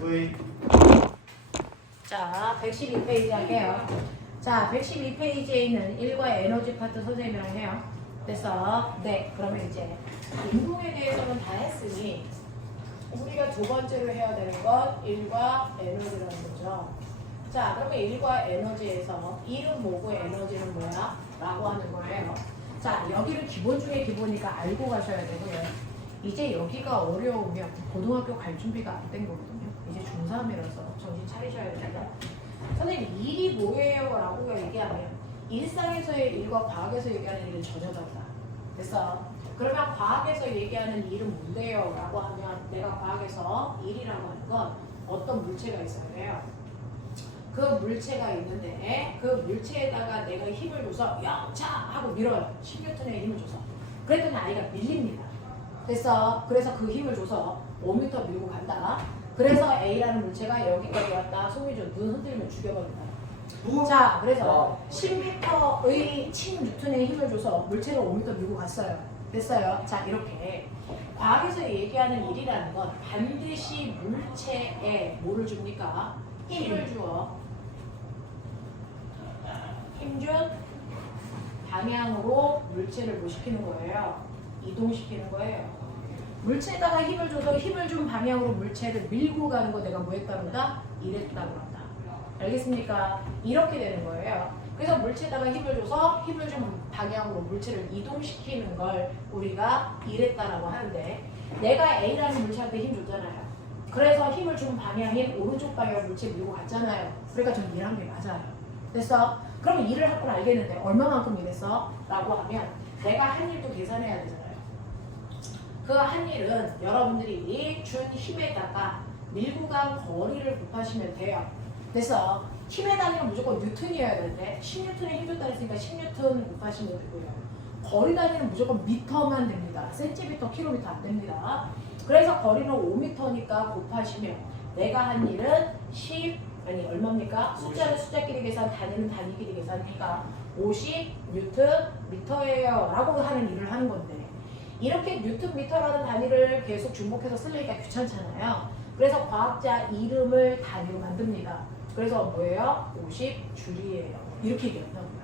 V. 자, 112페이지 할게요. 자, 112페이지에 있는 1과 에너지 파트 선생님이랑 해요. 그래서 네, 그러면 이제 운동에 대해서는 다 했으니 우리가 두 번째로 해야 되는 건 1과 에너지라는 거죠. 자, 그러면 1과 에너지에서 1은 뭐고 에너지는 뭐야? 라고 하는 거예요. 자, 여기를 기본 중에 기본이니까 알고 가셔야 되고요. 이제 여기가 어려우면 고등학교 갈 준비가 안 된 거거든요. 이제 중3이라서 정신 차리셔야 됩니다. 선생님, 일이 뭐예요? 라고 얘기하면 일상에서의 일과 과학에서 얘기하는 일은 전혀 다르다. 됐어? 그러면 과학에서 얘기하는 일은 뭔데요? 라고 하면 내가 과학에서 일이라고 하는 건 어떤 물체가 있어야 돼요. 그 물체가 있는데 그 물체에다가 내가 힘을 줘서 영차 하고 밀어요. 10N의 힘을 줘서. 그랬더니 아이가 밀립니다. 됐어? 그래서 그 힘을 줘서 5m 밀고 간다. 그래서 A라는 물체가 여기까지 왔다. 송미준 눈 흔들면 죽여버린다. 자, 그래서 10m의 친뉴턴의 힘을 줘서 물체를 5m 밀고 갔어요. 됐어요? 자, 이렇게 과학에서 얘기하는 일이라는 건 반드시 물체에 뭐를 줍니까? 힘을 주어. 힘준 방향으로 물체를 뭐 시키는 거예요? 이동시키는 거예요. 물체에다가 힘을 줘서 힘을 준 방향으로 물체를 밀고 가는 거 내가 뭐 했다고 한다? 이랬다고 한다. 알겠습니까? 이렇게 되는 거예요. 그래서 물체에다가 힘을 줘서 힘을 준 방향으로 물체를 이동시키는 걸 우리가 이랬다라고 하는데 내가 A라는 물체한테 힘 줬잖아요. 그래서 힘을 준 방향인 오른쪽 방향으로 물체 밀고 갔잖아요. 그러니까 저는 일한 게 맞아요. 됐어? 그럼 일을 할 걸 알겠는데 얼마만큼 일했어? 라고 하면 내가 한 일도 계산해야 되잖아요. 그 한 일은 여러분들이 준 힘에다가 밀고 간 거리를 곱하시면 돼요. 그래서 힘의 단위는 무조건 뉴턴이어야 되는데 10N의 힘 줬다 했으니까 10N 곱하시면 되고요. 거리 단위는 무조건 미터만 됩니다. 센티미터, 킬로미터 안 됩니다. 그래서 거리는 5m니까 곱하시면 내가 한 일은 10, 아니 얼마입니까? 숫자는 숫자끼리 계산, 단위는 단위끼리 계산이니까 50 뉴턴 미터예요 라고 하는 일을 하는 건데 이렇게 뉴턴 미터라는 단위를 계속 중복해서 쓰려니까 귀찮잖아요. 그래서 과학자 이름을 단위로 만듭니다. 그래서 뭐예요? 50줄이에요. 이렇게 얘기한다고요.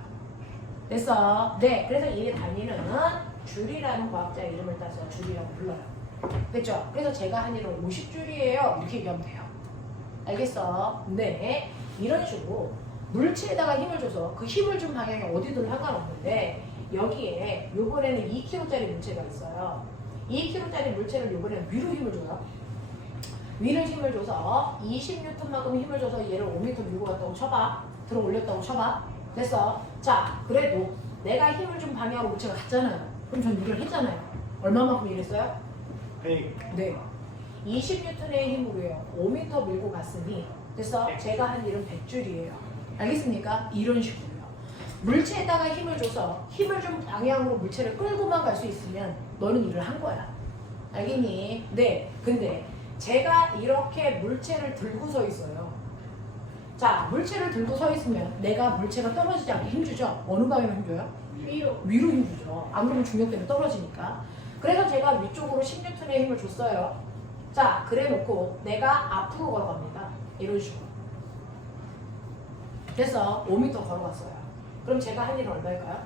됐어? 네, 그래서 이 단위는 줄이라는 과학자 이름을 따서 줄이라고 불러요. 됐죠? 그래서 제가 한 일은 50줄이에요. 이렇게 얘기하면 돼요. 알겠어? 네. 이런 식으로 물체에다가 힘을 줘서 그 힘을 준 방향이 어디든 상관없는데 여기에 요번에는 2kg짜리 물체가 있어요. 2kg짜리 물체를 요번에는 위로 힘을 줘요. 위로 힘을 줘서 20N만큼 힘을 줘서 얘를 5m 밀고 갔다고 쳐봐. 들어 올렸다고 쳐봐. 됐어? 자, 그래도 내가 힘을 준 방향으로 물체가 갔잖아요. 그럼 전 일을 했잖아요. 얼마만큼 일했어요? 100. 네. 20N의 힘으로요. 5m 밀고 갔으니 그래서 제가 한 일은 100줄이에요. 알겠습니까? 이런 식으로요. 물체에다가 힘을 줘서 힘을 준 방향으로 물체를 끌고만 갈 수 있으면 너는 일을 한 거야. 알겠니? 네. 근데 제가 이렇게 물체를 들고 서 있어요. 자, 물체를 들고 서 있으면 내가 물체가 떨어지지 않게 힘주죠? 어느 방향으로 힘줘요? 위로 힘주죠. 안 그러면 중력 때문에 떨어지니까. 그래서 제가 위쪽으로 10N의 힘을 줬어요. 자, 그래 놓고 내가 앞으로 걸어갑니다. 이런 식으로. 그래서 5m 걸어갔어요. 그럼 제가 한 일은 얼마일까요?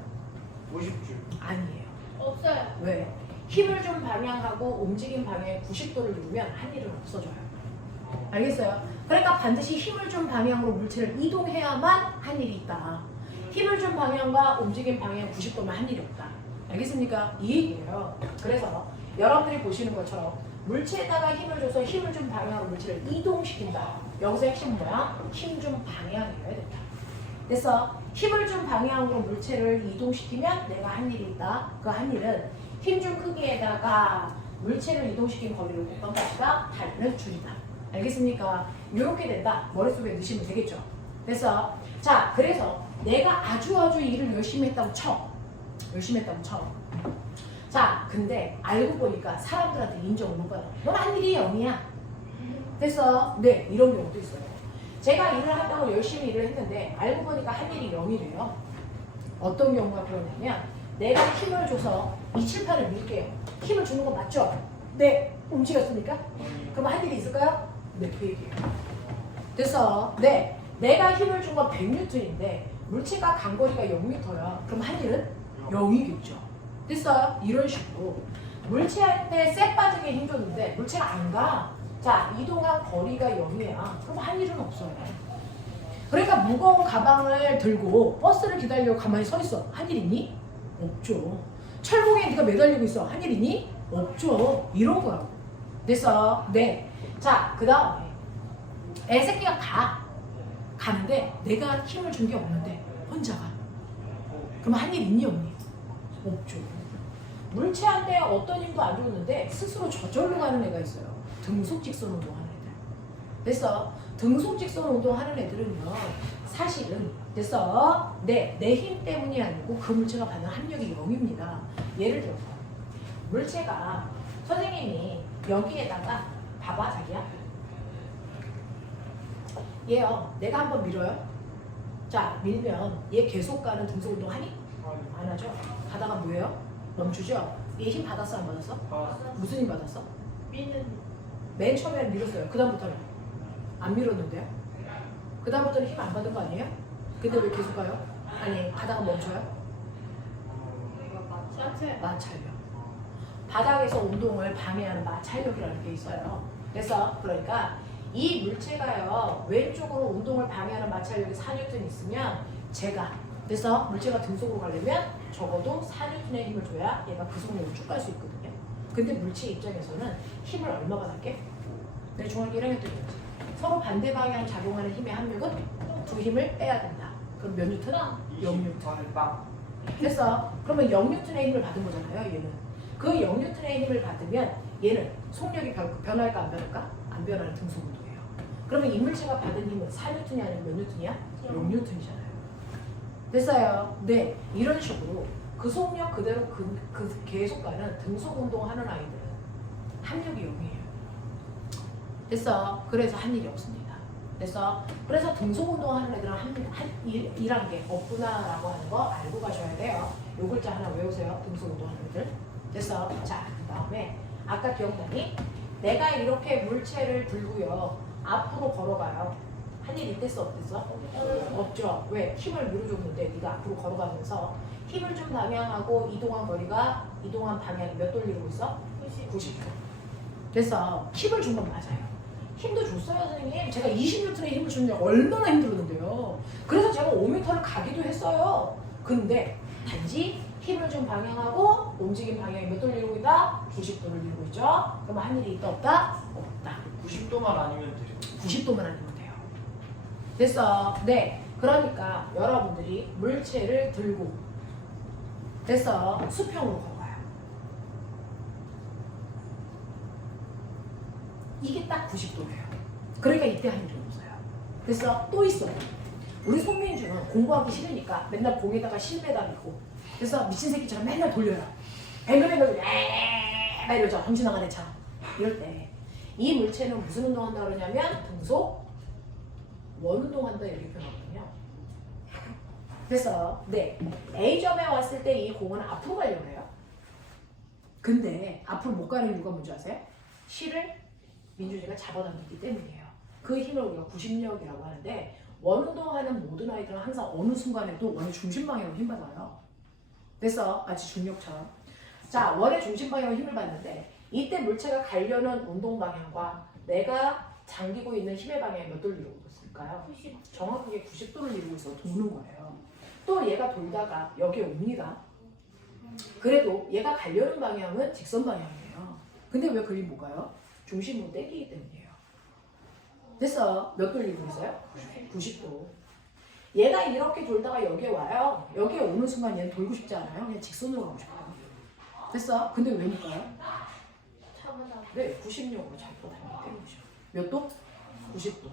50줄. 아니에요. 없어요. 왜? 힘을 준 방향하고 움직임 방향에 90도를 누르면 한 일은 없어져요. 알겠어요? 그러니까 반드시 힘을 준 방향으로 물체를 이동해야만 한 일이 있다. 힘을 준 방향과 움직임 방향 90도면 한 일이 없다. 알겠습니까? 이 얘기예요. 그래서 여러분들이 보시는 것처럼 물체에다가 힘을 줘서 힘을 준 방향으로 물체를 이동시킨다. 여기서 핵심은 뭐야? 힘 준 방향이어야 된다. 그래서 힘을 준 방향으로 물체를 이동시키면 내가 한 일이 있다. 그 한 일은 힘 준 크기에다가 물체를 이동시킨 거리를 곱한 것이다. 달는 줄이다. 알겠습니까? 이렇게 된다. 머릿속에 넣으시면 되겠죠. 그래서 자, 그래서 내가 아주 일을 열심히 했다고 쳐. 열심히 했다고 쳐. 자, 근데 알고 보니까 사람들한테 인정을 못 받아. 넌 한 일이 0이야. 그래서 네, 이런 경우도 있어요. 제가 일을 한다고 열심히 일을 했는데 알고 보니까 한 일이 0이래요. 어떤 경우가 그러냐면 내가 힘을 줘서 이 칠판을 밀게요. 힘을 주는 거 맞죠? 네, 움직였습니까? 그럼 한 일이 있을까요? 네, 그 얘기예요. 됐어. 네, 내가 힘을 준 건 100N인데 물체가 간거리가 0m야. 그럼 한 일은 0이겠죠. 됐어요? 이런 식으로 물체할 때 쎄 빠지게 힘 줬는데 물체가 안 가. 자, 이동한 거리가 0이야. 그럼 한 일은 없어요. 그러니까 무거운 가방을 들고 버스를 기다리려고 가만히 서 있어. 한 일 있니? 없죠. 철봉에 네가 매달리고 있어. 한 일 있니? 없죠. 이런 거라고. 됐어? 네. 자, 그 다음에 애새끼가 가는데 내가 힘을 준 게 없는데 혼자 가. 그럼 한 일 있니 없니? 없죠. 물체한테 어떤 힘도 안 줬는데 스스로 저절로 가는 애가 있어요. 등속직선 운동하는 애들. 됐어? 등속직선 운동하는 애들은요. 사실은 됐어? 내 힘 때문이 아니고 그 물체가 받는 합력이 0입니다. 예를 들어서 물체가 선생님이 여기에다가 봐봐 자기야. 얘요. 내가 한번 밀어요. 자, 밀면 얘 계속 가는 등속 운동 하니? 안 하죠. 가다가 뭐예요? 멈추죠. 얘 힘 받았어 안 받았어? 무슨 힘 받았어? 맨 처음에는 밀었어요. 그 다음부터는 안 밀었는데요. 그 다음부터는 힘 안 받은 거 아니에요? 근데 왜 계속 가요? 아니 가다가 멈춰요? 마찰력. 바닥에서 운동을 방해하는 마찰력이라는 게 있어요. 그래서 그러니까 이 물체가요 왼쪽으로 운동을 방해하는 마찰력이 4N 있으면 제가 그래서 물체가 등속으로 가려면 적어도 4N의 힘을 줘야 얘가 그 속력을 쭉 갈 수 있거든요. 근데 물체 입장에서는 힘을 얼마 받았게? 내 중학교 1학년 때 배웠지. 서로 반대 방향 작용하는 힘의 합력은 두 힘을 빼야 된다. 그럼 몇 뉴턴? 0뉴턴. 됐어. 그러면 0뉴턴의 힘을 받은 거잖아요. 얘는. 그 0뉴턴의 힘을 받으면 얘는 속력이 변할까 안 변할까? 안 변하는 등속 운동이에요. 그러면 이 물체가 받은 힘은 4뉴턴이 아니면 몇 뉴턴이야? 0뉴턴이잖아요. 됐어요. 네. 이런 식으로 그 속력 그대로 그 계속 가는 등속 운동하는 아이들은 합력이 0이에요. 됐어. 그래서 한 일이 없습니다. 됐어. 그래서 등속 운동하는 애들은 일한 게 없구나라고 하는 거 알고 가셔야 돼요. 요 글자 하나 외우세요. 등속 운동하는 애들. 됐어. 자, 그 다음에 아까 기억나니? 내가 이렇게 물체를 들고요. 앞으로 걸어가요. 한 일 있댔어 없댔어? 없죠. 왜? 힘을 밀어줬는데 네가 앞으로 걸어가면서 힘을 좀 방향하고 이동한 방향이 몇 돌리고 있어? 90도. 됐어. 힘을 준 건 맞아요. 힘도 줬어요 선생님. 제가 20N의 힘을 줬는데 얼마나 힘들었는데요. 그래서 제가 5m를 가기도 했어요. 근데 단지 힘을 좀 방향하고 움직임 방향이 몇 돌리고 있다? 90도를 밀고 있죠. 그럼 한 일이 있다 없다? 없다. 90도만 아니면 돼요. 90도만 아니면 돼요. 됐어. 네. 그러니까 여러분들이 물체를 들고 됐어. 수평으로 걸어가요. 이게 딱 90도예요. 그러니까 이때 한 일이 없어요. 됐어. 또 있어요. 우리 송민주는 공부하기 싫으니까 맨날 공에다가 실 매달리고 그래서 미친 새끼처럼 맨날 돌려요. 뱅글뱅글 막 이러죠. 정신 나간 애처럼. 이럴 때 이 물체는 무슨 운동한다 그러냐면 등속 원운동한다 이렇게 표현하거든요. 그래서 네 A점에 왔을 때 이 공은 앞으로 가려고 해요. 근데 앞으로 못 가는 이유가 뭔지 아세요? 실을 민주주의가 잡아당기기 때문이에요. 그 힘을 우리가 구심력이라고 하는데 원운동하는 모든 아이들은 항상 어느 순간에도 원의 중심 방향으로 힘받아요. 그래서 마치 중력처럼 자 원의 중심 방향으로 힘을 받는데 이때 물체가 가려는 운동 방향과 내가 당기고 있는 힘의 방향이 몇 도를 이루고 있을까요? 90. 정확하게 90도를 이루고 있어 도는 거예요. 또 얘가 돌다가 여기에 옵니다. 그래도 얘가 가려는 방향은 직선 방향이에요. 근데 왜 그리 못 가요? 중심으로 땡기기 때문이에요. 됐어. 몇 도를 이루고 있어요? 90도. 얘가 이렇게 돌다가 여기에 와요. 여기에 오는 순간 얘는 돌고 싶지 않아요. 그냥 직선으로 가고 싶어요. 됐어. 근데 왜 못 가요? 네, 90력으로 잘 돌아다니기 때문이죠. 몇 도? 90도.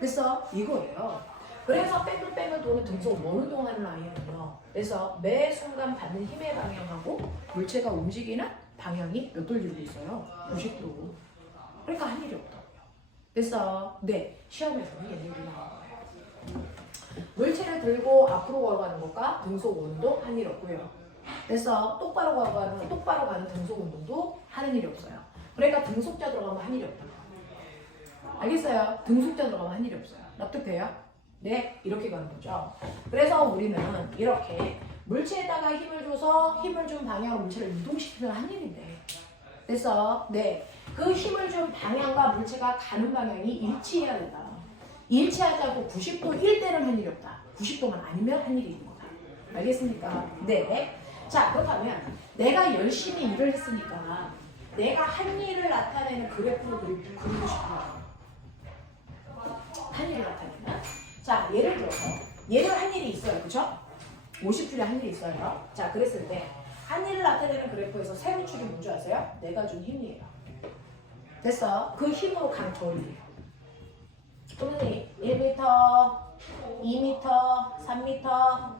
됐어. 이거예요. 그래서 뺑글뺑글 도는 등속 원운동하는 아이는요. 그래서 매 순간 받는 힘의 방향하고 물체가 움직이는 방향이 몇 도를 이루고 있어요? 90도. 그러니까 한 일이 없다고요. 됐어. 네, 시험에서는 얘네들이 나온 거예요. 물체를 들고 앞으로 걸어가는 것과 등속 운동 한 일 없고요. 그래서 똑바로 가는 등속 운동도 하는 일이 없어요. 그러니까 등속자 들어가면 한 일이 없다고. 알겠어요? 등속자 들어가면 한 일이 없어요. 납득돼요? 네, 이렇게 가는 거죠. 그래서 우리는 이렇게 물체에다가 힘을 줘서 힘을 준 방향으로 물체를 이동시키면 한 일인데. 그래서 네, 그 힘을 준 방향과 물체가 가는 방향이 일치해야 된다. 일치하지 않고 90도 1대는 한 일이 없다. 90도만 아니면 한 일이 있는 거다. 알겠습니까? 네. 자, 그렇다면 내가 열심히 일을 했으니까 내가 한 일을 나타내는 그래프를 그리고 싶어요. 한 일을 나타내면. 자, 예를 들어서 얘는 한 일이 있어요. 그쵸? 50줄에 한 일이 있어요. 자, 그랬을 때 한 일을 나타내는 그래프에서 세로축이 뭔지 아세요? 내가 준 힘이에요. 됐어? 그 힘으로 간 거리예요. 선생님 1m, 2m, 3m,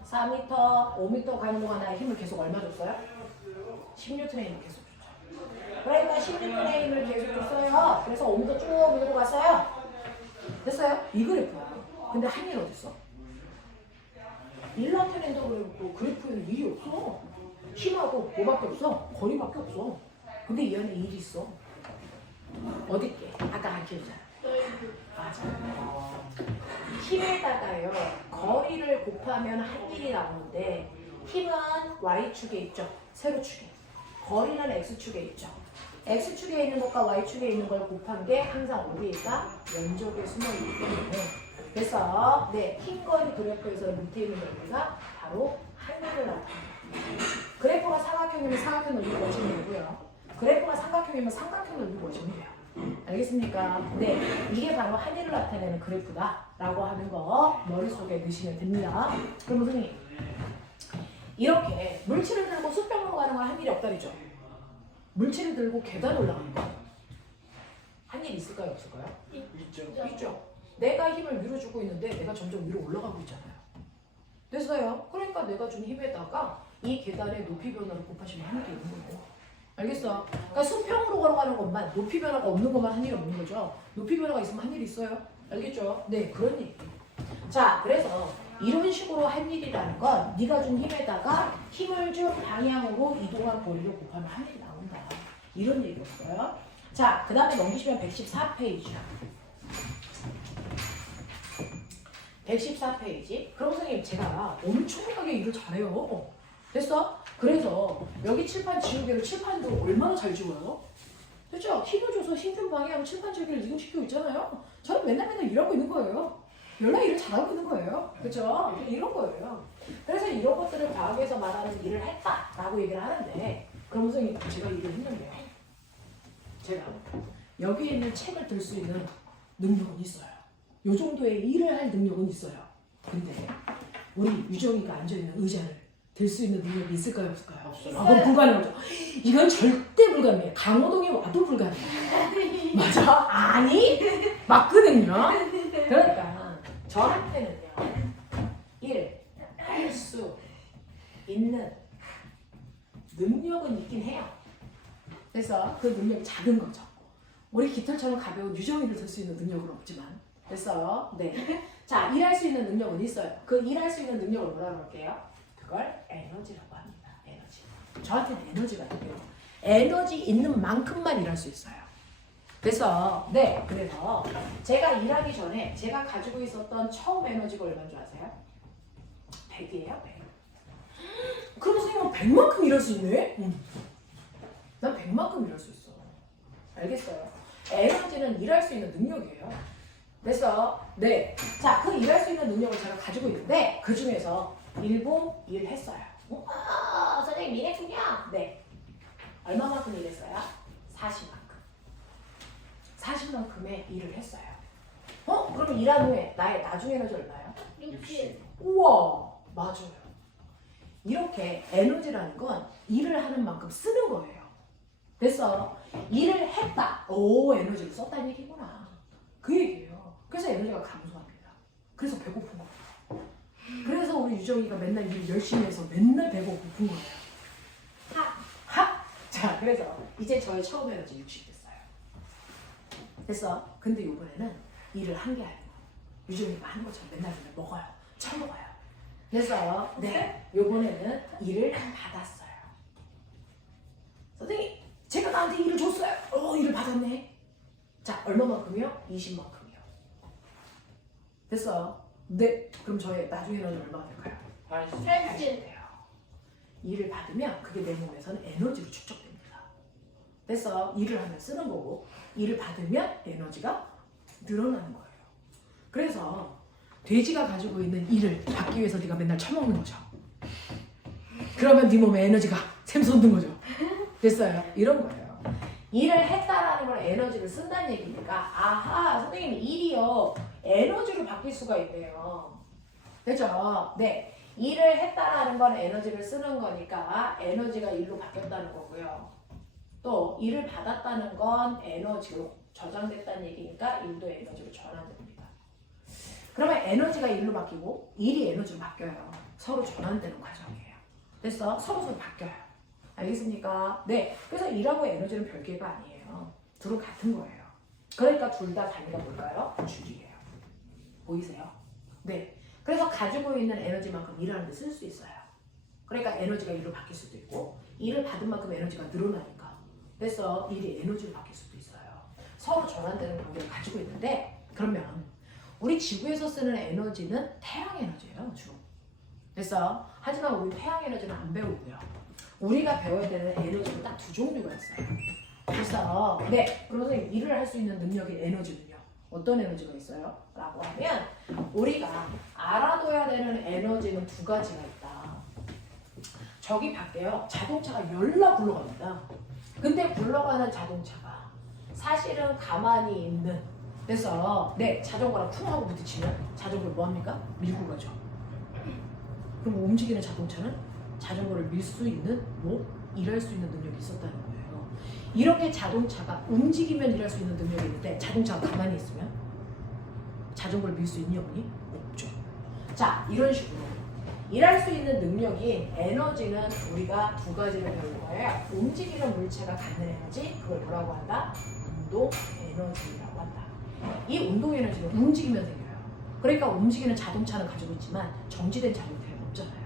4m, 5m 가는 동안 나의 힘을 계속 얼마 줬어요? 10N의 힘을 계속 줬죠. 그러니까 10N의 힘을 계속 줬어요. 그래서 5m 쭉 밀고 갔어요. 됐어요? 이 그래프야. 근데 한 일 어딨어? 일 나타낸다고 그래프에는 일이 없어. 힘하고 뭐밖에 없어? 거리밖에 없어. 근데 이 안에 일이 있어. 어딨게? 아까 가르쳐줬잖아. 맞아. 힘에다가요 거리를 곱하면 한 일이 나오는데 힘은 y축에 있죠. 세로축에. 거리는 x축에 있죠. x축에 있는 것과 y축에 있는 걸 곱한 게 항상 어디일까? 면적에 숨어있기 때문에. 그래서 네, 흰 거리 그래프에서 밑에 있는 넓이가 바로 한 일을 나타냅니다. 그래프가 사각형이면 사각형 넓이 원심이고요. 그래프가 삼각형이면 삼각형 넓이 원심이에요. 알겠습니까? 네, 이게 바로 한 일을 나타내는 그래프다라고 하는 거 머릿속에 넣으시면 됩니다. 그럼 선생님, 이렇게 물체를 들고 수평으로 가는 건 한 일이 없다리죠? 물체를 들고 계단 올라가는 거 한 일 있을까요? 없을까요? 있죠. 내가 힘을 위로 주고 있는데 내가 점점 위로 올라가고 있잖아요. 됐어요? 그러니까 내가 준 힘에다가 이 계단의 높이 변화를 곱하시면 한 일이 있는 거예요. 알겠어? 그러니까 수평으로 걸어가는 것만, 높이 변화가 없는 것만 한 일이 없는 거죠. 높이 변화가 있으면 한 일이 있어요. 알겠죠? 네, 그런 얘기. 자, 그래서 이런 식으로 한 일이라는 건 네가 준 힘에다가 힘을 준 방향으로 이동한 거리를 곱하면 한 일이 나온다. 이런 얘기였어요. 자, 그 다음에 넘기시면 114페이지야. 114페이지. 그럼 선생님, 제가 엄청나게 일을 잘해요. 됐어? 그래서 여기 칠판 지우개로 칠판도 얼마나 잘 지워요? 그렇죠? 힘을 줘서 힘든 방향으로 칠판 지우개를 이동시키고 있잖아요. 저는 맨날 일하고 있는 거예요. 연락 일을 잘하고 있는 거예요. 그렇죠? 이런 거예요. 그래서 이런 것들을 과학에서 말하는 일을 했다라고 얘기를 하는데, 그럼 선생님, 제가 일을 했는데요. 제가 여기에 있는 책을 들 수 있는 능력은 있어요. 요 정도의 일을 할 능력은 있어요. 근데 우리 유정이가 앉아있는 의자를 들 수 있는 능력이 있을까요? 없을까요? 없어요. 아, 그건 불가능하죠. 이건 절대 불가능해요. 강호동에 와도 불가능해요. 맞아? 아니? 맞거든요. 그러니까 저한테는요. 일 할 수 있는 능력은 있긴 해요. 그래서 그 능력이 작은 거죠. 우리 깃털처럼 가벼운 유정이를 들 수 있는 능력은 없지만. 됐어요? 네. 자, 일할 수 있는 능력은 있어요. 그 일할 수 있는 능력을 뭐라고 할게요? 그걸 에너지라고 합니다. 에너지. 저한테는 에너지가 있고요. 에너지 있는 만큼만 일할 수 있어요. 그래서 네, 그래서 제가 일하기 전에 제가 가지고 있었던 처음 에너지가 얼마인 줄 아세요? 100이에요, 100. 그럼 선생님은 100만큼 일할 수 있네? 난 100만큼 일할 수 있어. 알겠어요? 에너지는 일할 수 있는 능력이에요. 그래서 네, 자, 그 일할 수 있는 능력을 제가 가지고 있는데 그 중에서 일부 일했어요. 선생님 일했군요. 네. 얼마만큼 일했어요? 40만큼. 40만큼의 일을 했어요. 그럼 일한 후에 나의 나중 에너지 얼마예요? 60. 우와, 맞아요. 이렇게 에너지라는 건 일을 하는 만큼 쓰는 거예요. 됐어? 일을 했다. 오, 에너지를 썼다는 얘기구나. 그 얘기예요. 그래서 에너지가 감소합니다. 그래서 배고픈 거예요. 그래서 우리 유정이가 맨날 일 열심히 해서 맨날 배가 고픈 거예요. 하! 자, 그래서 이제 저의 처음 에너지 60 됐어요. 됐어? 근데 이번에는 일을 한 게 아니고 유정이가 한 것처럼 맨날 먹어요. 처먹어요. 됐어요? 네. 이번에는 일을 받았어요. 선생님, 제가 나한테 일을 줬어요. 일을 받았네. 자, 얼마만큼이요? 20만큼이요. 됐어요? 네. 그럼 저희 나중에 에너지 얼마가 될까요? 80. 80 돼요. 일을 받으면 그게 내 몸에서는 에너지로 축적됩니다. 됐어요? 일을 하면 쓰는 거고 일을 받으면 에너지가 늘어나는 거예요. 그래서 돼지가 가지고 있는 일을 받기 위해서 네가 맨날 처먹는 거죠. 그러면 네 몸에 에너지가 샘솟는 거죠. 됐어요? 이런 거예요. 일을 했다라는 건 에너지를 쓴다는 얘기니까 아하 선생님 일이요 에너지로 바뀔 수가 있네요. 됐죠? 네. 일을 했다라는 건 에너지를 쓰는 거니까 에너지가 일로 바뀌었다는 거고요. 또 일을 받았다는 건 에너지로 저장됐다는 얘기니까 일도 에너지로 전환됩니다. 그러면 에너지가 일로 바뀌고 일이 에너지로 바뀌어요. 서로 전환되는 과정이에요. 됐어? 서로 바뀌어요. 알겠습니까? 네. 그래서 일하고 에너지는 별개가 아니에요. 둘은 같은 거예요. 그러니까 둘 다 단위가 뭘까요? 줄이에요. 보이세요? 네. 그래서 가지고 있는 에너지만큼 일하는 데 쓸 수 있어요. 그러니까 에너지가 일로 바뀔 수도 있고 일을 받은 만큼 에너지가 늘어나니까 그래서 일이 에너지로 바뀔 수도 있어요. 서로 전환되는 관계를 가지고 있는데 그러면 우리 지구에서 쓰는 에너지는 태양 에너지예요. 주로. 됐어? 하지만 우리 태양 에너지는 안 배우고요. 우리가 배워야 되는 에너지는 딱 두 종류가 있어요. 그래서 네, 그래서 일을 할 수 있는 능력의 에너지는요. 어떤 에너지가 있어요? 라고 하면 우리가 알아둬야 되는 에너지는 두 가지가 있다. 저기 밖에요. 자동차가 열나 굴러갑니다. 근데 굴러가는 자동차가 사실은 가만히 있는 그래서 네, 자전거랑 쿵 하고 부딪히면 자전거를 뭐합니까? 밀고 가죠. 그럼 움직이는 자동차는 자전거를 밀 수 있는 일할 수 있는 능력이 있었다는 거예요. 이렇게 자동차가 움직이면 일할 수 있는 능력이 있는데 자동차가 가만히 있으면 자전거를 밀 수 있니 없니? 없죠. 자, 이런 식으로 일할 수 있는 능력인 에너지는 우리가 두 가지를 배울 거예요. 움직이는 물체가 갖는 에너지, 그걸 뭐라고 한다? 운동 에너지라고 한다. 이 운동 에너지는 움직이면 생겨요. 그러니까 움직이는 자동차는 가지고 있지만 정지된 자동차는 없잖아요.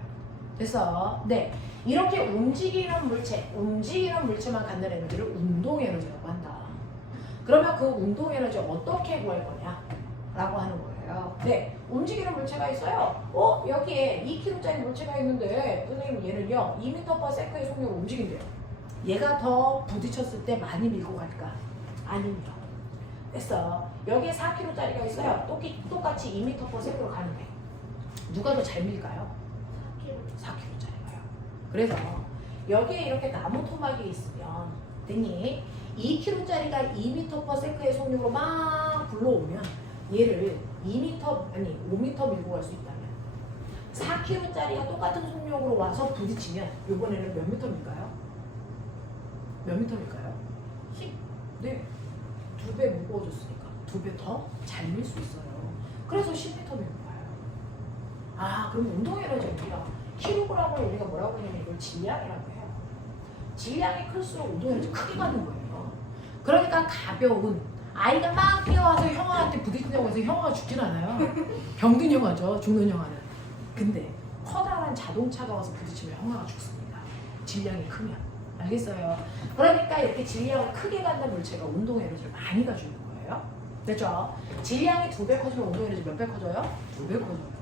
그래서 네, 이렇게 움직이는 물체만 갖는 에너지를 운동 에너지라고 한다. 그러면 그 운동 에너지 어떻게 구할 거냐? 라고 하는 거예요. 네, 움직이는 물체가 있어요. 여기에 2kg짜리 물체가 있는데 선생님 얘는요 2m/s의 속력으로 움직인대요. 얘가 더 부딪혔을 때 많이 밀고 갈까? 아닙니다. 됐어. 여기에 4kg짜리가 있어요. 똑같이 2m/s로 가는데 누가 더 잘 밀까요? 4kg짜리가요. 그래서 여기에 이렇게 나무 토막이 있으면 등이 2kg짜리가 2m/s의 속력으로 막 불러오면 얘를 5m 밀고 갈 수 있다면 4kg짜리가 똑같은 속력으로 와서 부딪히면 이번에는 몇 미터 밀까요? 몇 미터 밀까요? 10. 네. 2배 무거워졌으니까 2배 더 잘 밀 수 있어요. 그래서 10m 밀고 가요. 아, 그럼 운동 에너지는요. 킬로그램을 우리가 뭐라고 하냐면 이걸 질량이라고 해요. 질량이 클수록 운동 에너지 크게 가는 거예요. 그러니까 가벼운 아이가 막 뛰어와서 형아한테 부딪힌다고 해서 형아가 죽진 않아요. 병든 형아죠. 죽는 형아는. 근데 커다란 자동차가 와서 부딪히면 형아가 죽습니다. 질량이 크면. 알겠어요? 그러니까 이렇게 질량을 크게 갖는 물체가 운동 에너지를 많이 가주는 거예요. 됐죠? 질량이 2배 커지면 운동 에너지 몇 배 커져요? 2배 커져요.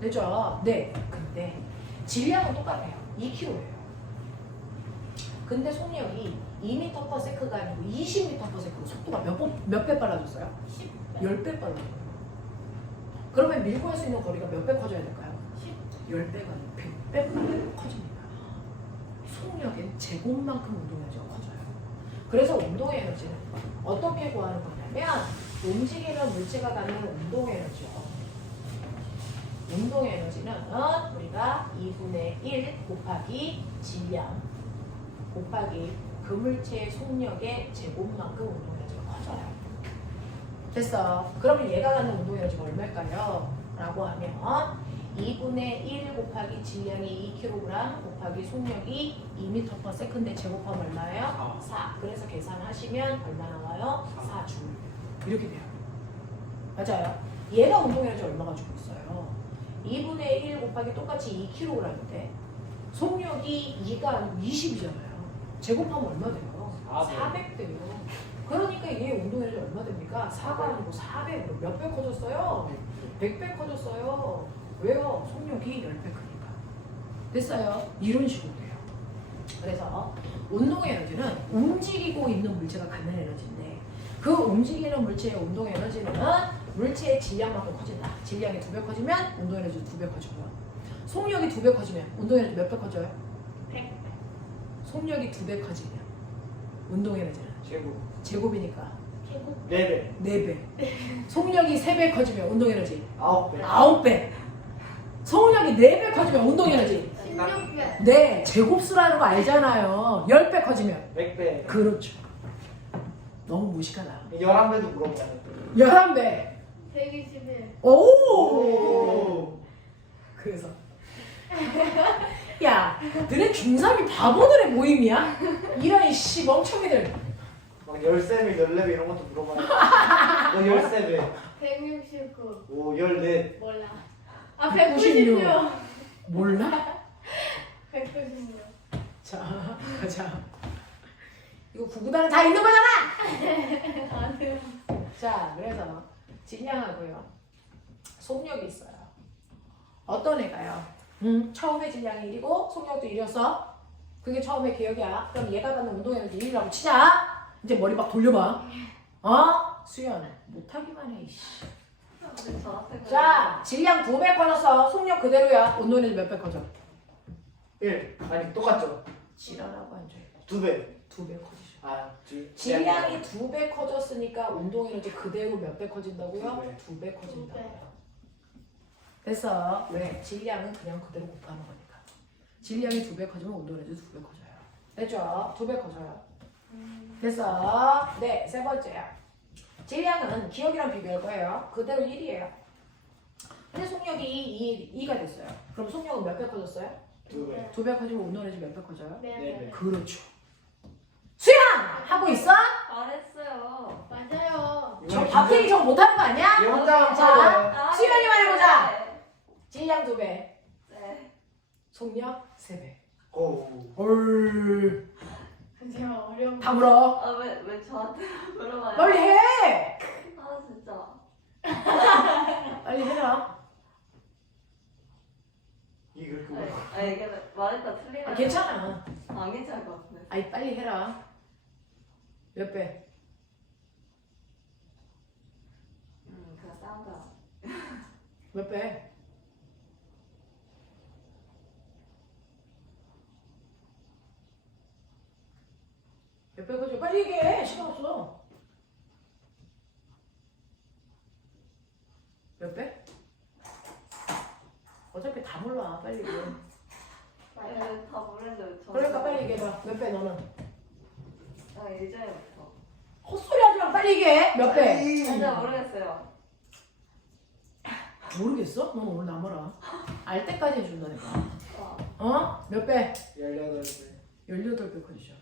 됐죠? 네. 근데 질량은 똑같아요. 2kg예요. 근데 속력이 2m/s가 아니고 20m/s로 속도가 몇 배 빨라졌어요? 10배 빨라져요. 그러면 밀고 할 수 있는 거리가 몇 배 커져야 될까요? 10배가 아니고 100배 빨리 커집니다. 속력의 제곱만큼 운동 에너지가 커져요. 그래서 운동 에너지는 어떻게 구하는 거냐면 움직이는 물체가 갖는 운동 에너지요. 운동 에너지는 우리가 2분의 1 곱하기 질량 곱하기 그 물체의 속력의 제곱만큼 운동 에너지가 커져요. 됐어. 그러면 얘가 갖는 운동 에너지가 얼마일까요? 라고 하면 2분의 1 곱하기 질량이 2kg 곱하기 속력이 2m/s인데 제곱하면 얼마예요? 4. 그래서 계산하시면 얼마 나와요? 4줄. 이렇게 돼요. 맞아요. 얘가 운동 에너지 얼마 가지고 있어요? 2분의 1 곱하기 똑같이 2kg인데 속력이 2가 아니고 20이잖아요. 제곱하면 얼마 돼요? 400 돼요. 그러니까 얘 운동 에너지 얼마 됩니까? 4가 아니고 400. 몇 배 커졌어요? 100배 커졌어요. 왜요? 속력이 10배 크니까. 됐어요? 이런 식으로 돼요. 그래서 운동 에너지는 움직이고 있는 물체가 갖는 에너지인데 그 움직이는 물체의 운동 에너지는 물체의 질량만큼 커진다. 질량이 2배 커지면 운동 에너지 2배 커지고요. 속력이 2배 커지면 운동 에너지 몇 배 커져요? 100배. 속력이 2배 커지면 운동 에너지는 제곱이니까 제곱. 4배. 4배. 속력이 3배 커지면 운동 에너지 9배. 9배. 속력이 4배 커지면 운동 에너지 16배. 네, 제곱수라는 거 알잖아요. 10배 커지면 100배. 그렇죠. 너무 무식하다. 11배도 물어봐요. 11배. 121. 오! 그래서 야, 너네 중3이 바보들의 모임이야? 이런 씨 멍청이들. 막 13배, 14배 이런 것도 물어봐요. 너 13배. 169. 오, 14. 몰라. 아, 196. 몰라? 196. 자, 가자. 이거 구구단은 다 있는 거잖아. 안 돼요. 자, 그래서 질량하고요. 속력이 있어요. 어떤 애가요? 처음에 질량이 1이고 속력도 1이었어. 그게 처음에 기억이야. 그럼 얘가 받는 운동 에너지 1이라고 치자. 이제 머리 막 돌려봐. 수연 못하기만 해. 이씨. 자, 질량 2배 커졌어. 속력 그대로야. 운동 에너지 몇 배 커져? 1. 아니, 똑같죠? 지랄하고 앉아요. 2배. 2배 커지죠. 아, 질량이 2배 커졌으니까 운동 에너지 그대로 몇 배 커진다고요? 2배 커진다고요. 됐어. 왜? 질량은 그냥 그대로 곱하는 거니까. 질량이 2배 커지면 운동 에너지 2배 커져요. 됐죠? 2배 커져요. 됐어. 네, 세 번째요. 질량은 기억이랑 비교할 거예요. 그대로 1이에요. 근데 속력이 2가 됐어요. 그럼 속력은 몇 배 커졌어요? 2배. 2배 커지면 운동 에너지 몇 배 커져요? 네. 그렇죠. 수연! 하고 있어? 잘했어요. 맞아요. 저 박태희 저거 못하는 거 아니야? 얘 혼자 자, 하면 수연이만 해보자. 질량 2배, 네. 속력 3배. 오. 올. 제가 어려운 다 물어. 아, 왜 저한테 물어봐요? 빨리 해. 아, 진짜. 빨리 해라. 이게 그렇게 아니, 물어봐. 아니, 이게 말했다 틀리면. 괜찮아. 안 괜찮을 것 같은데. 아이 빨리 해라. 몇 배? 그거 싸운다. 몇 배? 몇 배 거죠? 빨리 얘기해. 시간 없어. 몇 배? 어차피 다 몰라. 빨리 얘기해. 아니, 다 모르는데. 그러니까 빨리 얘기해봐. 몇 배 너는? 아, 예전에부터. 헛소리 하지 마. 빨리 얘기해. 몇 배? 진짜 모르겠어요. 모르겠어? 넌 오늘 남아라. 알 때까지 해준다니까. 와. 몇 배? 18배. 18배 커지죠.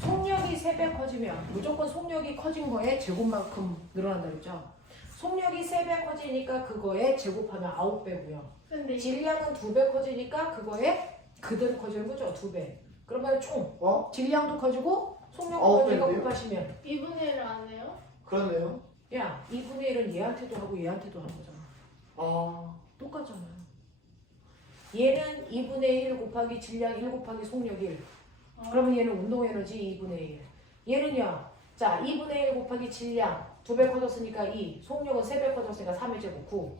속력이 3배 커지면 무조건 속력이 커진 거에 제곱만큼 늘어난다 그랬죠? 속력이 3배 커지니까 그거에 제곱하면 9배고요. 근데 질량은 2배 커지니까 그거에 그대로 커지는 거죠. 2배. 그러면 총 질량도 커지고 속력도 커지니까 9배인데요? 곱하시면 2분의 1을 안 해요? 그러네요. 야 2분의 1은 얘한테도 하고 얘한테도 하는 거잖아. 아. 똑같잖아요. 얘는 2분의 1 곱하기 질량 1 곱하기 속력 1. 그러면 얘는 운동 에너지 2분의 1. 얘는요. 자, 2분의 1 곱하기 질량 2배 커졌으니까 2. 속력은 3배 커졌으니까 3의 제곱 9.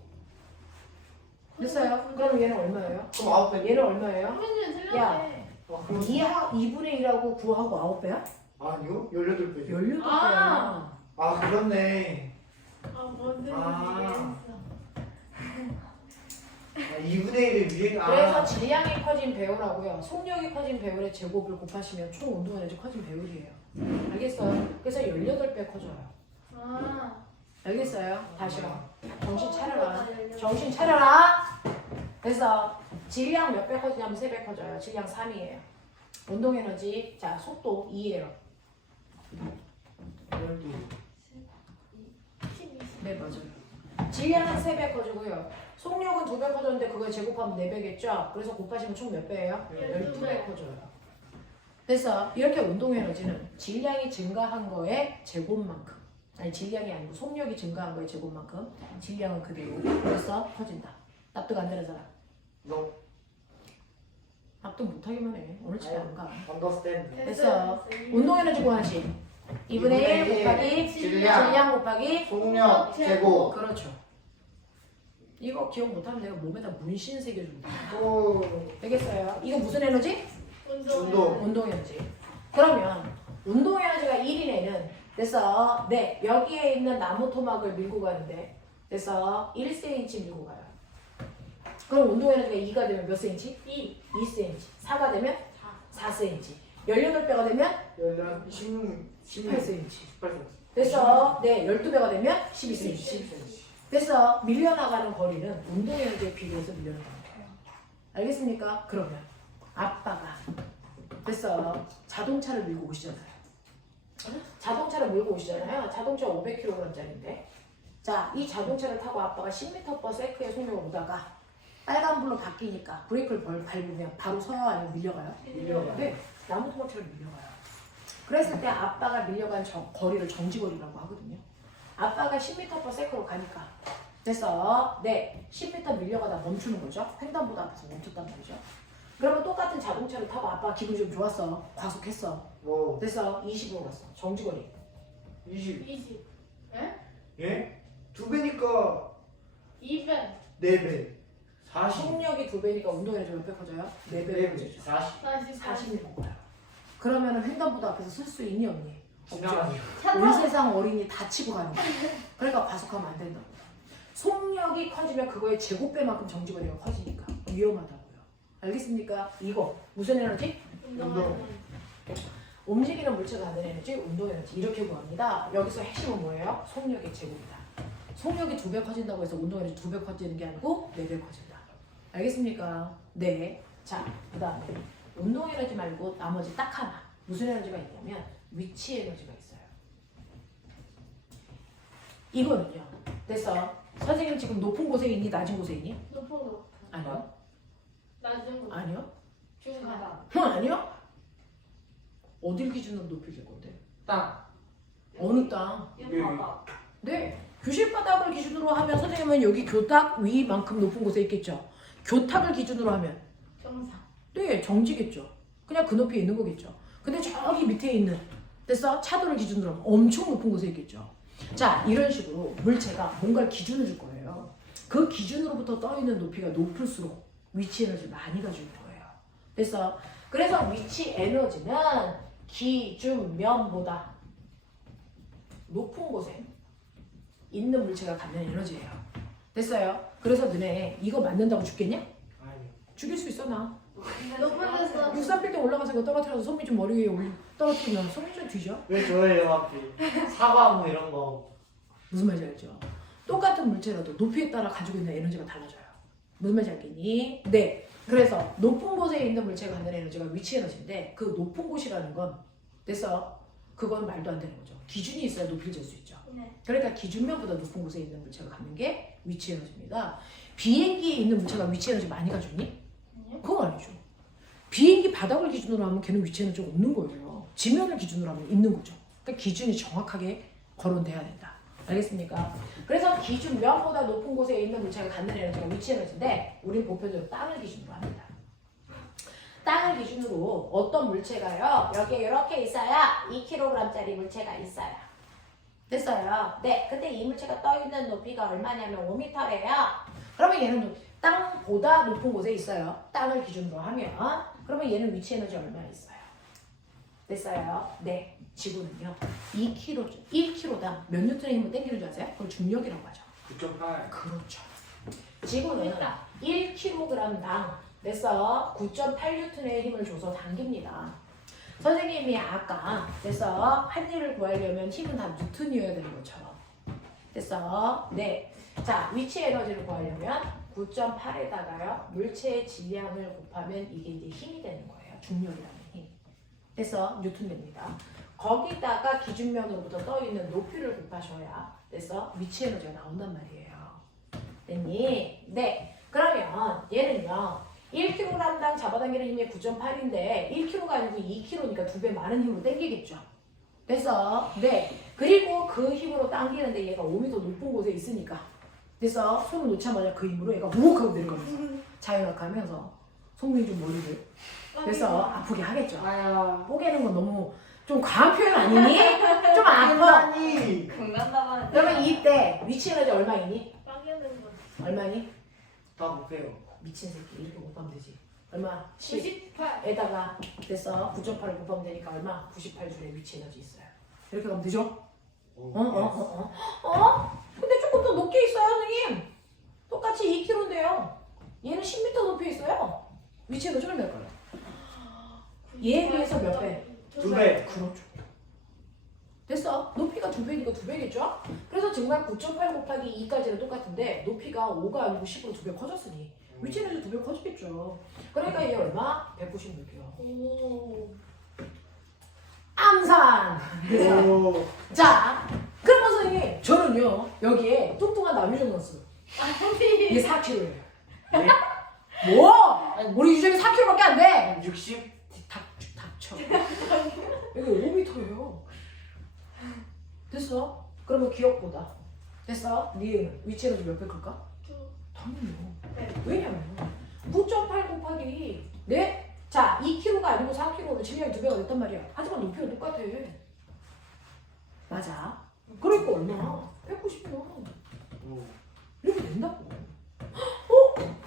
됐어요? 그럼 얘는 얼마예요? 그럼 9배. 얘는 얼마예요? 선생님 틀렸네. 야. 2분의 1하고 9하고 9배야? 아니요? 18배. 18배야. 아, 그렇네. 뭔지 아. 모르겠어. 2분의 1의 위에. 그래서 질량이 커진 배율하고요. 속력이 커진 배율의 제곱을 곱하시면 총 운동 에너지 커진 배율이에요. 알겠어요? 그래서 18배 커져요. 알겠어요? 다시요. 정신 차려라. 정신 차려라. 그래서 질량 몇 배 커지냐면 3배 커져요. 질량 3이에요. 운동 에너지 자 속도 2예요. 12. 네 맞아요. 질량은 3배 커지고요. 속력은 2배 커졌는데 그걸 제곱하면 4배겠죠? 그래서 곱하시면 총 몇 배예요? 12배 커져요. 됐어. 이렇게 운동 에너지는 질량이 증가한 거의 제곱만큼, 아니 질량이 아니고 속력이 증가한 거의 제곱만큼 질량은 그대로 됐어 퍼진다. 납득 안 되는 사람? No. 납득 못하기만 해. 오늘 집에 안 가. Understand. 됐어. 운동 에너지 구하시 2분의 1 곱하기 질량 곱하기 속력 제곱. 그렇죠. 이거 기억 못하면 내가 몸에다 문신 새겨준다. 오. 되겠어요? 이거 무슨 에너지? 운동. 운동 에너지. 그러면 운동 에너지가 1인 애는 됐어. 네, 여기에 있는 나무 토막을 밀고 가는데 됐어. 1cm 밀고 가요. 그럼 운동 에너지가 2가 되면 몇 cm? 2cm. 4가 되면 4cm. 18배가 되면 18cm. 18cm. 됐어. 네, 12배가 되면 12cm. 됐어. 밀려나가는 거리는 운동 에너지에 비례해서 밀려나가는 거예요. 알겠습니까? 그러면 아빠가 됐어. 자동차를 밀고 오시잖아요. 자동차를 몰고 오시잖아요. 자동차 500kg짜리인데. 자, 이 자동차를 타고 아빠가 10m/s의 속력으로 오다가 빨간불로 바뀌니까 브레이크를 밟으면 바로 서요? 아니면 밀려가요? 밀려가요. 네, 나무 토막처럼 밀려가요. 그랬을 때 아빠가 밀려간 거리를 정지거리라고 하거든요. 아빠가 10m/s로 가니까 됐어. 네, 10m 밀려가다 멈추는 거죠. 횡단보도 앞에서 멈췄단 말이죠. 그러면 똑같은 자동차를 타고 아빠가 기분이 좀 좋았어. 과속했어. 뭐 됐어. 20으로 갔어. 정지거리. 20. 에? 예? 2배니까 2배. 4배. 40. 속력이 2배니까 운동에너지 몇 배 커져요? 4배 4배. 커지죠. 40. 40이 넘어요. 그러면 횡단보도 앞에서 쓸 수 있니 없니? 지나가죠. 온 세상 어린이 다 치고 가는 거야. 그러니까 과속하면 안 된다고. 속력이 커지면 그거의 제곱배만큼 정지거리가 커지니까 위험하다고요. 알겠습니까? 이거 무슨 에너지? 운동. 움직이는 물체가 하는 에너지, 운동 에너지 이렇게 구합니다. 여기서 핵심은 뭐예요? 속력의 제곱이다. 속력이 2배 커진다고 해서 운동 에너지 2배 커지는 게 아니고 4배 커진다. 알겠습니까? 네. 자, 그 다음에 운동 에너지 말고 나머지 딱 하나. 무슨 에너지가 있냐면 위치 에너지가 있어요. 이거는요. 됐어. 선생님 지금 높은 곳에 있니? 낮은 곳에 있니? 높은 거. 아니요. 낮은 거. 아니요. 중간. 아니요. 어딜 기준으로 높이실 건데? 땅. 어느 땅? 바다. 네. 교실 바닥을 기준으로 하면 선생님은 여기 교탁 위만큼 높은 곳에 있겠죠. 교탁을 기준으로 하면 정상. 네, 정지겠죠. 그냥 그 높이에 있는 거겠죠. 근데 저기 밑에 있는 됐어? 차도를 기준으로 하면 엄청 높은 곳에 있겠죠. 자, 이런 식으로 물체가 뭔가를 기준을 줄 거예요. 그 기준으로부터 떠 있는 높이가 높을수록 위치 에너지를 많이 가지고 있는 거예요. 됐어? 그래서 위치 에너지는 기준면보다 높은 곳에 있는 물체가 갖는 에너지예요. 됐어요? 그래서 너네 이거 맞는다고 죽겠냐? 아니. 죽일 수 있어 나. 높은 데서 63빌딩 올라가서 이거 떨어뜨려서 손미 좀 머리 위에 떨어뜨리면 손미 좀 뒤져? 왜 저예요, 하필? 사과 뭐 이런 거. 무슨 말인지 알죠? 똑같은 물체라도 높이에 따라 가지고 있는 에너지가 달라져요. 무슨 말인지 알겠니? 네. 그래서 높은 곳에 있는 물체가 갖는 에너지가 위치 에너지인데 그 높은 곳이라는 건 됐어? 그건 말도 안 되는 거죠. 기준이 있어야 높이를 잴 수 있죠. 네. 그러니까 기준면보다 높은 곳에 있는 물체가 갖는 게 위치 에너지입니다. 비행기에 있는 물체가 위치 에너지 많이 가져니? 아니요. 그건 아니죠. 비행기 바닥을 기준으로 하면 걔는 위치 에너지가 없는 거예요. 지면을 기준으로 하면 있는 거죠. 그러니까 기준이 정확하게 거론돼야 된다. 알겠습니까? 그래서 기준면보다 높은 곳에 있는 물체가 갖는 에너지가 위치 에너지인데 우리는 보편적으로 땅을 기준으로 합니다. 땅을 기준으로 어떤 물체가요? 여기에 이렇게 있어요. 2kg짜리 물체가 있어요. 됐어요? 네. 근데 이 물체가 떠 있는 높이가 얼마냐면 5m래요. 그러면 얘는 땅보다 높은 곳에 있어요. 땅을 기준으로 하면. 그러면 얘는 위치 에너지 얼마 있어요? 됐어요? 네. 지구는요. 2kg, 1kg당 몇 뉴턴의 힘을 땡기는 줄 아세요? 그걸 중력이라고 하죠. 9.8. 그렇죠. 지구는 1kg당 됐어 9.8뉴턴의 힘을 줘서 당깁니다. 선생님이 아까 됐어 한 일을 구하려면 힘은 다 뉴턴이어야 되는 것처럼 됐어. 네. 자, 위치 에너지를 구하려면 9.8에다가요 물체의 질량을 곱하면 이게 이제 힘이 되는 거예요. 중력이라는 힘. 됐어 뉴턴 됩니다. 거기다가 기준면으로부터 떠 있는 높이를 곱하셔야 됐어 위치 에너지가 나온단 말이에요. 됐니? 네. 그러면 얘는요 1kg당 잡아당기는 힘이 9.8인데 1kg가 아니고 2kg니까 2배 많은 힘으로 당기겠죠. 됐어? 네. 그리고 그 힘으로 당기는데 얘가 5m 높은 곳에 있으니까 됐어? 손을 놓자마자 그 힘으로 얘가 욱 하고 내려가면서 자연학하면서 송민준 머리를 그래서 아프게 하겠죠. 아야. 뽀개는 건 너무 좀 과한 표현 아니니? 좀 아파. 인간이. 강간당하는. 그러면 이때 위치 에너지 얼마이니? 빵개는 거. 얼마니? 다 못해요. 미친 새끼 이렇게 곱하면 되지. 얼마? 98. 에다가 됐어. 9.8을 곱하면 되니까 얼마? 98줄의 위치 에너지 있어요. 이렇게 가면 되죠? 근데 조금 더 높게 있어요, 선생님. 똑같이 2kg인데요. 얘는 10m 높이 있어요. 위치 에너지 얼마일 거예요? 얘에 비해서 몇 배? 2배. 그렇죠. 됐어. 높이가 2배니까 2배겠죠? 그래서 정말 9.8 곱하기 2까지는 똑같은데 높이가 5가 아니고 10으로 2배 커졌으니 위치에너지 2배 커지겠죠. 그러니까 얘 얼마? 196이요. 오. 암산! 오. 자, 그럼 선생님 저는요 여기에 뚱뚱한 남유정 넣었어요. 아니. 이게 4kg예요. 네? 뭐? 우리 유정이 4kg밖에 안 돼. 60. 닥쳐. 여기 5m예요. 됐어? 그러면 기억보다. 됐어? 니은 위치에너지 몇 배 클까? 당연히요. 왜냐면 9.8 곱하기 네? 자 2kg가 아니고 4kg로 질량이 2배가 됐단 말이야. 하지만 높이가 똑같아. 맞아. 그러니까 얼마? 190이야. 이렇게 된다고.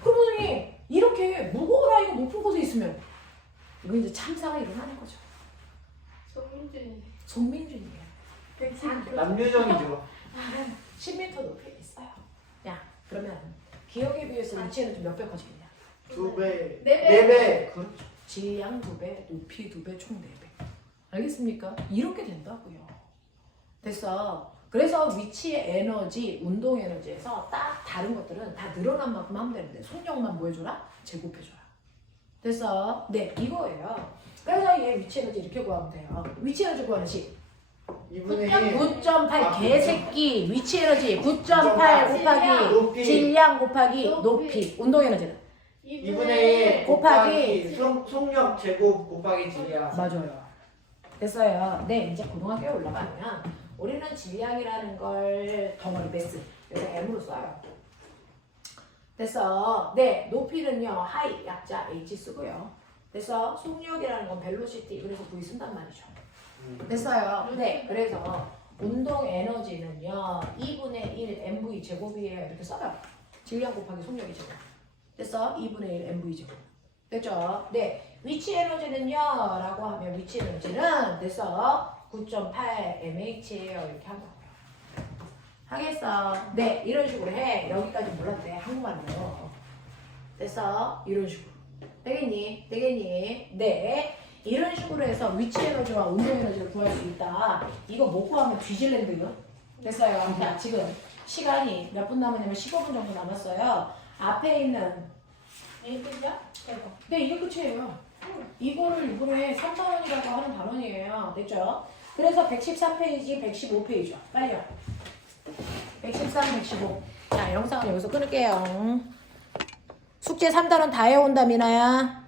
그럼 선생님 이렇게 무거운 아이가 높은 곳에 있으면 이거 이제 참사가 일어나는 거죠. 송민준이. 송민준이에요. 104kg. 남유정이죠. 10m 높이에 있어요. 야 그러면 기억에 비해서 위치에는 좀 몇 배 커지겠냐? 2배. 네 배. 4배. 그렇죠. 질량 2배, 높이 2배, 총 4배. 알겠습니까? 이렇게 된다고요. 됐어. 그래서 위치의 에너지, 운동 에너지에서 딱 다른 것들은 다 늘어난 만큼 하면 되는데 속력만 뭐 해줘라? 제곱해줘라. 됐어? 네, 이거예요. 그래서 얘 위치 에너지 이렇게 구하면 돼요. 위치 에너지 구하는 식. 2분의 1. 9.8 개새끼 위치 에너지 9.8 곱하기 높이. 질량 곱하기 높이 운동 에너지는 2분의 1 곱하기 속력 제곱 곱하기 질량. 맞아요. 됐어요. 네, 이제 고등학교에 올라가면 우리는 질량이라는 걸 덩어리 매스 여기서 M으로 써요. 됐어. 네, 높이는요 하이 약자 H 쓰고요. 됐어. 속력이라는 건 벨로시티 그래서 V 쓴단 말이죠. 됐어요. 네, 그래서 운동 에너지는요 2분의 1 mv 제곱이에요. 이렇게 써요. 질량 곱하기 속력이 제곱. 됐어? 2분의 1 mv 제곱. 됐죠? 네, 위치 에너지는요 라고 하면 위치 에너지는 됐어? 9.8 mh예요. 이렇게 한다고요. 하겠어? 네, 이런 식으로 해. 여기까지 몰라도 돼. 한국말로. 됐어? 이런 식으로. 되겠니? 되겠니? 네. 이런 식으로 해서 위치 에너지와 운동 에너지를 구할 수 있다. 이거 못 구하면 뒤질랜드요. 됐어요. 자, 지금 시간이 몇 분 남았냐면 15분 정도 남았어요. 앞에 있는 에이 끝이야? 네, 이게 끝이에요. 이거를 이번에 3단원이라고 하는 단원이에요. 됐죠? 그래서 113페이지, 115페이지요. 빨리요. 113, 115. 자, 영상은 여기서 끊을게요. 숙제 3단원 다 해온다, 미나야.